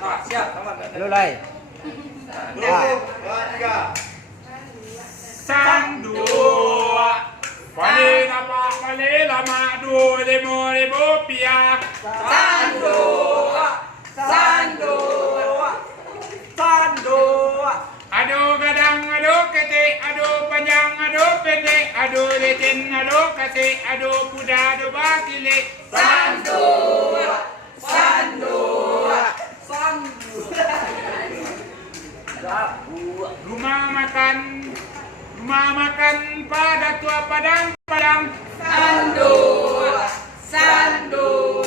Siap. Lu Lai. Sandu Palila madu limo pia Sandu. ado gadang ado kete ado panjang ado pendek ado licin ado kasih ado kuda ado bakile Sandu. rumah makan pada tua padang Sandu.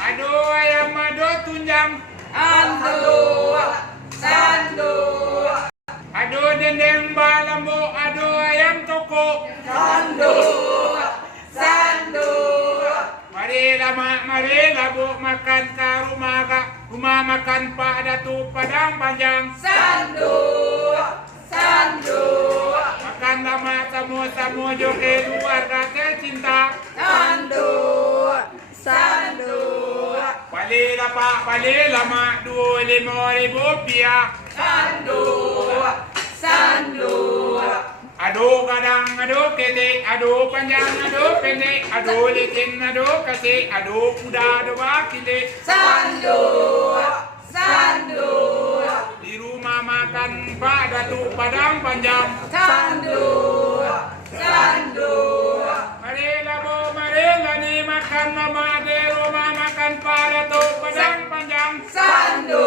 ado ayam ado tunjang Sandu. ado dendeng balambo ado ayam toko Sandu. mari labu makan ke rumah makan pada tu padang panjang Sandu. makan lama tamu joget luar kata cinta Sandu. Pali lama 25.000 rupiah Sandu. ado kadang ado kete ado panjang ado pendek ado licin ado kasih ado kuda ado bakile Sandu. di rumah makan Pak Datu Padang Panjang Sandu. mari lani makan mama di rumah makan Pak Datu Padang Panjang Sandu.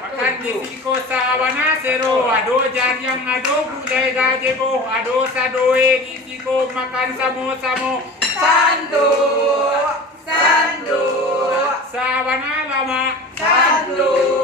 makan di siko sawana sero ado jaryang ado gulai gajebo ado sadoe di siko makan samo Sandu. sawana lama Sandu.